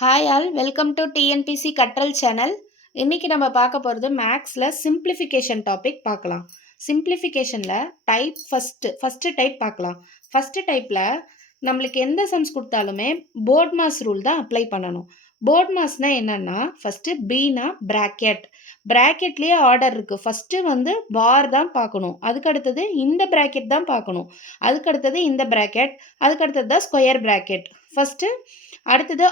Hi all, welcome to TNPSC கற்றல் channel. இன்னைக்கு நம்ம பார்க்க போகிறது மேக்ஸில் சிம்பிளிஃபிகேஷன் டாபிக் பார்க்கலாம். சிம்பிளிஃபிகேஷனில் டைப் ஃபஸ்ட்டு டைப் பார்க்கலாம். ஃபஸ்ட்டு டைப்பில் நம்மளுக்கு எந்த சம்ஸ் கொடுத்தாலுமே போர்ட் மாஸ் ரூல் தான் அப்ளை பண்ணணும். போர்ட் மாஸ்னால் என்னென்னா, ஃபஸ்ட்டு பீனா ப்ராக்கெட்லேயே ஆர்டர் இருக்குது. ஃபஸ்ட்டு வந்து பார் தான் பார்க்கணும், அதுக்கடுத்தது இந்த ப்ராக்கெட் தான் பார்க்கணும், அதுக்கடுத்தது இந்த ப்ராக்கெட், அதுக்கடுத்தது தான் ஸ்கொயர் ப்ராக்கெட். ஃபஸ்ட்டு அடுத்தது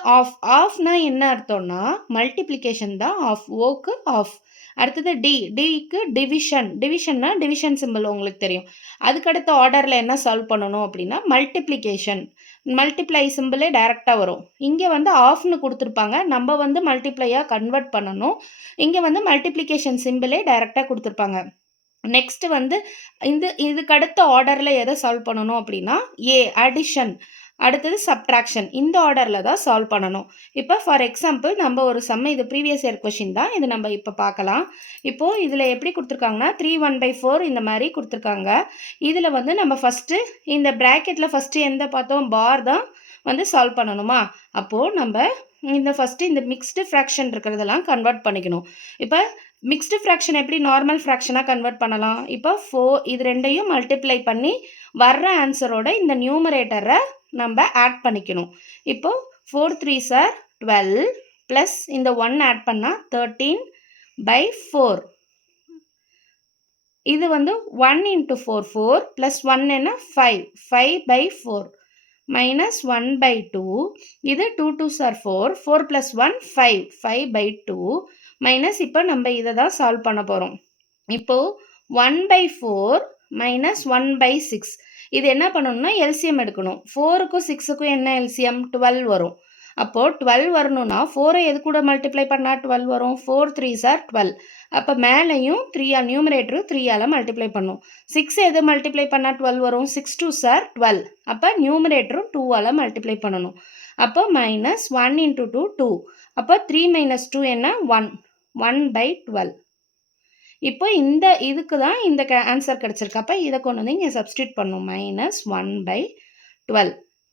ஆஃப்னா என்ன அர்த்தம்னா மல்டிப்ளிகேஷன் தான் ஆஃப், ஓக்கு ஆஃப். அடுத்தது டிக்கு டிவிஷன்னா டிவிஷன் சிம்பிள் உங்களுக்கு தெரியும். அதுக்கடுத்த ஆர்டரில் என்ன சால்வ் பண்ணணும் அப்படின்னா மல்டிப்ளிகேஷன், மல்டிப்ளை சிம்பிளே டைரெக்டாக வரும். இங்கே வந்து ஆஃப்னு கொடுத்துருப்பாங்க, நம்ம வந்து மல்டிப்ளையாக கன்வெர்ட் பண்ணணும். இங்கே வந்து மல்டிப்ளிகேஷன் சிம்பிளே டைரெக்டாக கொடுத்துருப்பாங்க. நெக்ஸ்ட் வந்து இதுக்கு அடுத்த ஆர்டரில் எதை சால்வ் பண்ணணும் அப்படின்னா அடிஷன், அடுத்தது சப்ட்ராக்ஷன், இந்த ஆர்டரில் தான் சால்வ் பண்ணணும். இப்போ ஃபார் எக்ஸாம்பிள் நம்ம ஒரு சம், இது ப்ரீவியஸ் இயர் கொஷின் தான், இது நம்ம இப்போ பார்க்கலாம். இப்போது இதில் எப்படி கொடுத்துருக்காங்கன்னா 3/1/4 இந்த மாதிரி கொடுத்துருக்காங்க. இதில் வந்து நம்ம ஃபஸ்ட்டு இந்த ப்ராக்கெட்டில் ஃபஸ்ட்டு எந்த பார்த்தோம், பார் தான் வந்து சால்வ் பண்ணணுமா. அப்போது நம்ம இந்த மிக்ஸ்டு ஃப்ராக்ஷன் இருக்கிறதெல்லாம் கன்வெர்ட் பண்ணிக்கணும். இப்போ மிக்ஸ்டு ஃப்ராக்ஷன் எப்படி நார்மல் ஃப்ராக்ஷனாக கன்வெர்ட் பண்ணலாம். இப்போ 4 இது ரெண்டையும் மல்டிப்ளை பண்ணி வர்ற ஆன்சரோட இந்த நியூமரேட்டரை நம்ம ஆட் பண்ணிக்கணும். இப்போது 4 3s are 12 ப்ளஸ் இந்த 1 ஆட் பண்ணால் 13/4. இது வந்து 1 × 4 4 ப்ளஸ் 1 என்ன 5/4 மைனஸ் 1/2. இது 2 2s are 4 4 + 1 5/2 மைனஸ். இப்போ நம்ம இதை தான் சால்வ் பண்ண போகிறோம். இப்போது 1/4 மைனஸ் 1/6. இது என்ன பண்ணணும்னா எல்சிஎம் எடுக்கணும். 4க்கும் 6க்கும் என்ன எல்சிஎம் 12 வரும். அப்போது 12 வரணும்னா 4ஐ எது கூட மல்டிப்ளை பண்ணால் 12 வரும். 4 3s are 12. அப்போ மேலேயும் 3 நியூமரேட்டரும் 3ஆல் மல்டிப்ளை பண்ணும். 6 எது மல்டிப்ளை பண்ணால் 12 வரும். 6 2s are 12. அப்போ நியூமரேட்டரும் 2ஆல் மல்டிப்ளை பண்ணணும். அப்போ மைனஸ் 1 × 2 2. அப்போ 3 - 2 என்ன 1/12. இப்போ இந்த இதுக்கு தான் இந்த ஆன்சர் கிடச்சிருக்கு. அப்போ இதை கொண்டு வந்து இங்கே சப்ஸ்டியூட் பண்ணும், மைனஸ் 1/12.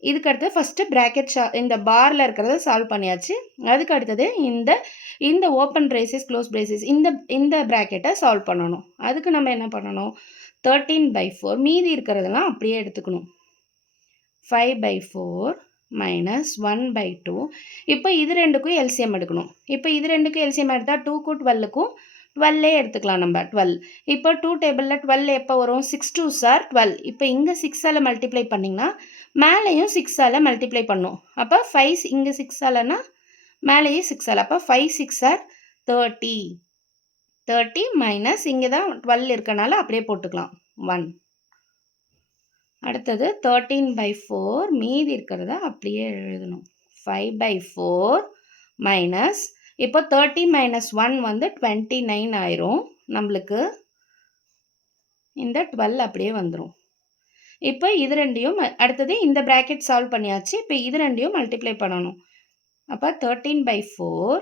இதுக்கு அடுத்து ஃபஸ்ட்டு ப்ராக்கெட் இந்த பாரில் இருக்கிறத சால்வ் பண்ணியாச்சு. அதுக்கு அடுத்தது இந்த ஓப்பன் பிரேசஸ் க்ளோஸ் பிரேசஸ் இந்த ப்ராக்கெட்டை சால்வ் பண்ணணும். அதுக்கு நம்ம என்ன பண்ணணும், 13/4 மீதி இருக்கிறதெல்லாம் அப்படியே எடுத்துக்கணும். 5/4 மைனஸ் 1/2. இப்போ இது ரெண்டுக்கும் எல்சிஎம் எடுக்கணும். இப்போ இது ரெண்டுக்கும் எல்சிஎம் எடுத்தால் 2க்கும் 12க்கும் 12 எடுத்துக்கலாம் நம்ம 12. இப்போ 2 டேபிளில் 12 எப்போ வரும், 6 2s are 12. இப்போ இங்கே 6ஆல் மல்டிப்ளை பண்ணிங்கன்னா மேலேயும் 6ஆல் மல்டிப்ளை பண்ணும். அப்போ 5 இங்கே 6ஆலனா மேலேயும் 6ஆல், அப்போ 5 6 are 30 மைனஸ் இங்கே தான் 12 இருக்கனால அப்படியே போட்டுக்கலாம் 1. அடுத்தது 13/4 மீதி இருக்கிறத அப்படியே எழுதணும். 5/4 மைனஸ், இப்போ 30 - 1 வந்து 29 ஆயிரும் நம்மளுக்கு. இந்த 12 அப்படியே வந்துடும். இப்போ இது ரெண்டையும் அடுத்தது இந்த ப்ராக்கெட் சால்வ் பண்ணியாச்சு. இப்போ இது ரெண்டையும் மல்டிப்ளை பண்ணணும். அப்போ 13/4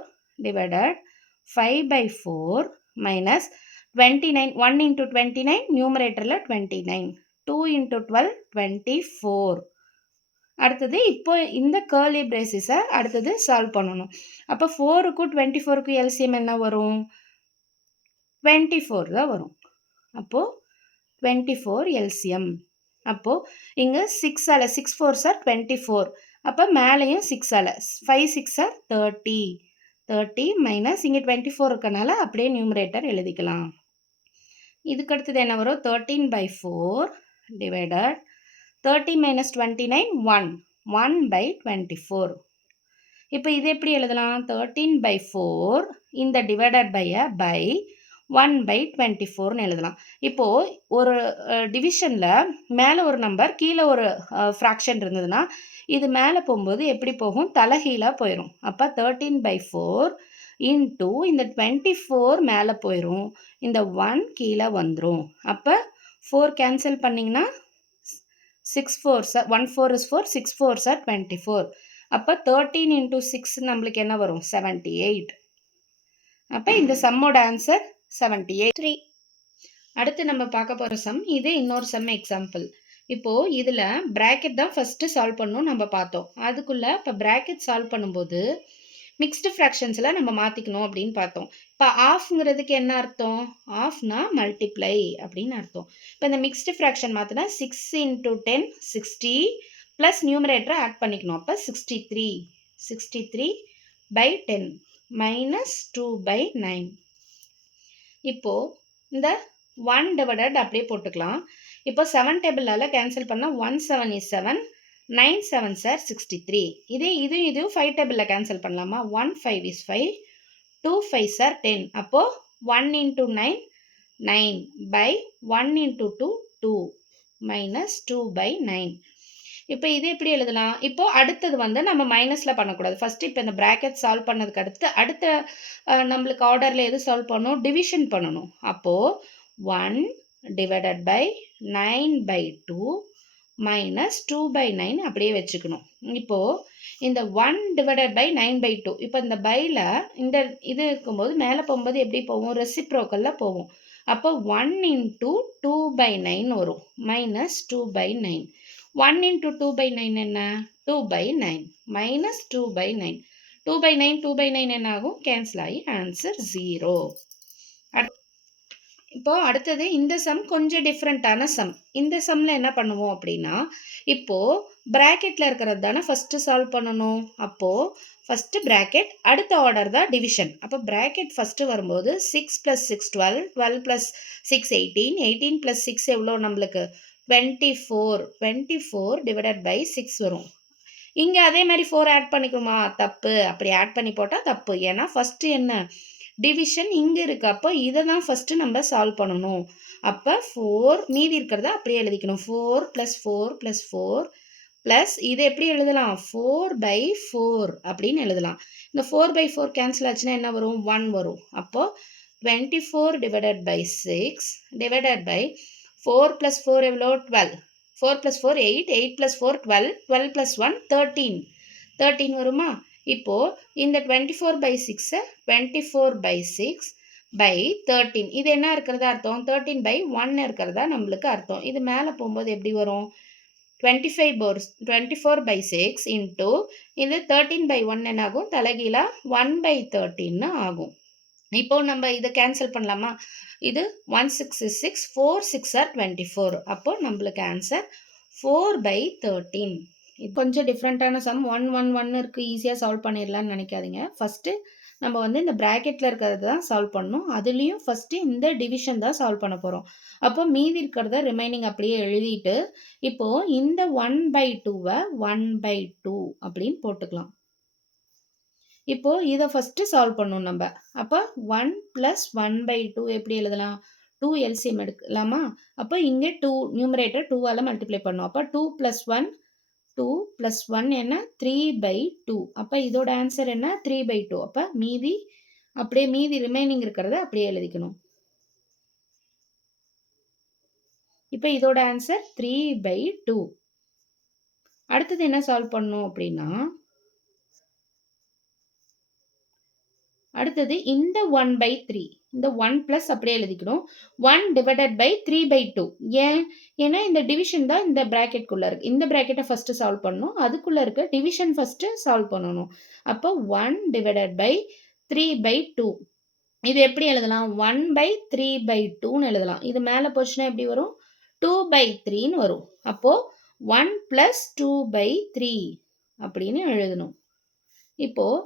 டிவைடட் 5/4 மைனஸ் 29. 1 × 29 நியூமரேட்டரில் 29, 2 × 12 24. அடுத்தது இப்போ இந்த கர்லி பிரேசஸை அடுத்தது சால்வ் பண்ணணும். அப்போ 4க்கும் 24க்கும் எல்சிஎம் என்ன வரும், 24 தான் வரும். அப்போது 24 எல்சிஎம். அப்போது இங்கே 6ஆல் 6 4s are 24. அப்போ மேலேயும் 6ஆல் 5 6 are 30 மைனஸ் இங்கே 24 இருக்கனால அப்படியே நியூமரேட்டர் எழுதிக்கலாம். இதுக்கு அடுத்தது என்ன வரும், 13/4 டிவைடட் 30 - 29 1/24. இப்போ இது எப்படி எழுதலாம், 13/4 இந்த டிவைடட் பை 1/24ன்னு எழுதலாம். இப்போது ஒரு டிவிஷனில் மேலே ஒரு நம்பர் கீழே ஒரு ஃப்ராக்ஷன் இருந்ததுன்னா இது மேலே போகும்போது எப்படி போகும், தலைகீழாக போயிடும். அப்போ 13/4 இன்ட்டு இந்த 24 மேலே போயிடும், இந்த 1 கீழே வந்துடும். அப்போ 4 கேன்சல் பண்ணிங்கன்னா 6 4s 1 4 is 4 6 4s are 24. அப்போ 13 × 6 நம்மளுக்கு என்ன வரும், 78. அப்போ இந்த சம்மோட ஆன்சர் 78. அடுத்து நம்ம பார்க்க போகிற சம், இது இன்னொரு சம் எக்ஸாம்பிள். இப்போது இதில் ப்ராக்கெட் தான் ஃபஸ்ட்டு சால்வ் பண்ணணும் நம்ம பார்த்தோம். அதுக்குள்ளே இப்போ ப்ராக்கெட் சால்வ் பண்ணும்போது மிக்ஸ்டு ஃப்ராக்ஷன்ஸில் நம்ம மாற்றிக்கணும் அப்படின்னு பார்த்தோம். இப்போ ஆஃப்ங்கிறதுக்கு என்ன அர்த்தம்? ஆஃப்னா மல்டிப்ளை அப்படின்னு அர்த்தம். இப்போ இந்த மிக்ஸ்டு ஃப்ராக்ஷன் மாற்றினா 6 × 10 60 ப்ளஸ் நியூமரேட்டரை ஆட் பண்ணிக்கணும். அப்போ 63 63/10 -2/9. இப்போது இந்த 1 டிவைடட் அப்படியே போட்டுக்கலாம். இப்போ 7 டேபிளால் கேன்சல் பண்ணால் 1 7 is 7, 9 7s are 63. இதுவும் 5 டேபிளில் கேன்சல் பண்ணலாமா? 1 5 is 5, 2 5s are 10. அப்போது 1 × 9 9/1 × 2 2 -2/9. இப்போ இது எப்படி எழுதலாம்? இப்போ அடுத்தது வந்து நம்ம மைனஸில் பண்ணக்கூடாது. ஃபஸ்ட்டு இப்போ இந்த ப்ராக்கெட் சால்வ் பண்ணதுக்கு அடுத்த நம்மளுக்கு ஆர்டரில் எது சால்வ் பண்ணணும்? டிவிஷன் பண்ணணும். அப்போது 1 டிவைடட் பை 9/2 -2/9 அப்படியே வச்சுக்கணும். இப்போது இந்த 1 டிவைடட் பை 9/2, இப்போ இந்த பையில் இந்த இது இருக்கும்போது மேலே போகும்போது எப்படி போகும்? ரெசிப்ரோக்கலில் போகும். அப்போ 1 × 2/9 வரும் -2/9. 1 × 2/9 என்ன? 2/9 -2/9. 2/9 2/9 என்ன ஆகும்? கேன்சல் ஆகி ஆன்சர் 0. இப்போ அடுத்தது இந்த சம் கொஞ்சம் டிஃப்ரெண்ட்டான சம். இந்த சம்மில் என்ன பண்ணுவோம் அப்படின்னா, இப்போது ப்ராக்கெட்டில் இருக்கிறது தானே ஃபஸ்ட்டு சால்வ் பண்ணணும். அப்போது ஃபஸ்ட்டு ப்ராக்கெட், அடுத்த ஆர்டர் தான் டிவிஷன். அப்போ ப்ராக்கெட் ஃபஸ்ட்டு வரும்போது 6 + 6 12, 12 + 6 18, 18 + 6 எவ்வளோ நம்மளுக்கு? 24. 24 டிவைடட் பை 6 வரும். இங்கே அதே மாதிரி 4 ஆட் பண்ணிக்குமா? தப்பு. அப்படி ஆட் பண்ணி போட்டால் தப்பு. ஏன்னா ஃபஸ்ட்டு என்ன? டிவிஷன் இங்கே இருக்குது. அப்போ இதை தான் ஃபஸ்ட்டு நம்ம சால்வ் பண்ணணும். அப்போ 4 மீதி இருக்கிறத அப்படியே எழுதிக்கணும். 4 + 4 + 4 ப்ளஸ் இது எப்படி எழுதலாம்? 4/4 அப்படின்னு எழுதலாம். இந்த 4/4 கேன்சல் ஆச்சுன்னா என்ன வரும்? 1 வரும். அப்போது 24 டிவைடட் பை 6 டிவைடட் பை 4 + 4 எவ்வளோ? 12. 4 + 4 8, 8 + 4 12, 12 + 1 13. 13 வருமா? இப்போது இந்த 24/6 24/6/13. இது என்ன இருக்கிறதா அர்த்தம்? 13/1 இருக்கிறதா நம்மளுக்கு அர்த்தம். இது மேலே போகும்போது எப்படி வரும்? 24/6 இன்ட்டு இது 13/1 என்ன ஆகும்? தலைகீழா 1/13 ஆகும். இப்போ நம்ம இதை கேன்சல் பண்ணலாமா? இது 1 6 is 6, 4 6 are 24. அப்போ நம்மளுக்கு ஆன்சர் 4/13. இது கொஞ்சம் டிஃப்ரெண்ட்டான சம். 1 1 1 இருக்குது, ஈஸியாக சால்வ் பண்ணிடலான்னு நினைக்காதீங்க. ஃபஸ்ட்டு நம்ம வந்து இந்த ப்ராக்கெட்டில் இருக்கிறது தான் சால்வ் பண்ணணும். அதுலேயும் ஃபஸ்ட்டு இந்த டிவிஷன் தான் சால்வ் பண்ண போகிறோம். அப்போ மீதி இருக்கிறத ரிமைனிங் அப்படியே எழுதிட்டு இப்போது இந்த 1/2வை 1/2 அப்படின்னு போட்டுக்கலாம். இப்போது இதை ஃபஸ்ட்டு சால்வ் பண்ணணும் நம்ம. அப்போ 1 + 1/2 எப்படி எழுதலாம்? 2 எல்சிஎம் எடுக்கலாமா? அப்போ இங்கே 2 நியூமரேட்டர் 2ஆல் மல்டிப்ளை பண்ணணும். அப்போ 2 + 1 2 + 1 என்ன? 3/2. அப்போ இதோட ஆன்சர் என்ன? 3/2. அப்போ மீதி ரிமைனிங் இருக்கிறத அப்படியே எழுதிக்கணும். இப்போ இதோட ஆன்சர் 3/2. அடுத்தது என்ன சால்வ் பண்ணணும் அப்படின்னா, அடுத்தது இந்த 1/3 இந்த 1 ப்ளஸ் அப்படியே எழுதிக்கணும். 1 டிவைடட் பை 3/2. ஏன்னா இந்த டிவிஷன் தான் இந்த ப்ராக்கெட்குள்ளே இருக்குது. இந்த ப்ராக்கெட்டை ஃபஸ்ட்டு சால்வ் பண்ணணும். அதுக்குள்ளே இருக்க டிவிஷன் ஃபஸ்ட்டு சால்வ் பண்ணணும். அப்போ 1 டிவைடட் பை 3/2. இது எப்படி எழுதலாம்? 1/3/2ன்னு எழுதலாம். இது மேலே போச்சுன்னா எப்படி வரும்? 2/3ன்னு வரும். அப்போது 1 + 2/3 அப்படின்னு எழுதணும். இப்போது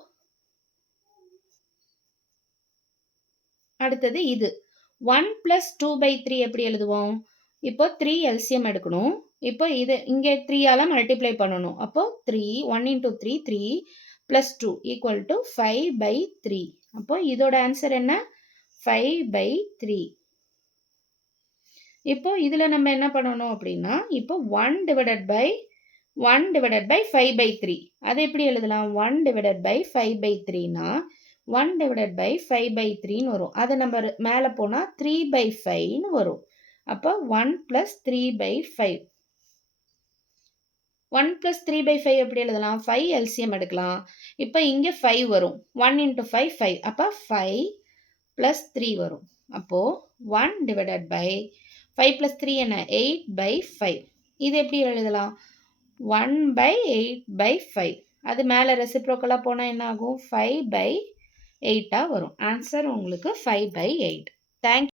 அடுத்தது இது 1 + 2/3 எப்படி எழுதுவோம்? இப்போ 3 எல்சிஎம் எடுக்கணும். இப்போ இது இங்கே 3ஆல் மல்டிப்ளை பண்ணணும். அப்போ 3 1 × 3 3 + 2 = 5/3. அப்போ இதோட ஆன்சர் என்ன? 5/3. இப்போ இதில் நம்ம என்ன பண்ணணும் அப்படின்னா, இப்போ 1 டிவைடட் பை 5/3 அதை எப்படி எழுதலாம்? 1 டிவைடட் பை 5/3னா 1 டிவைடட் பை 5/3ன்னு வரும். அதை நம்ம மேலே போனால் 3/5ன்னு வரும். அப்போ 1 + 3/5. 1 + 3/5 எப்படி எழுதலாம்? 5 எல்சிஎம் எடுக்கலாம். இப்போ இங்கே 5 வரும். 1 × 5 5. அப்போ 5 + 3 வரும். அப்போது 1 டிவைடட் பை 5 + 3 என்ன? 8/5. இது எப்படி எழுதலாம்? 1/8/5. அது மேலே ரெசிப்ரோக்கலாக போனால் என்ன ஆகும்? 5/8 வரும். ஆன்சர் உங்களுக்கு 5/8. தேங்க்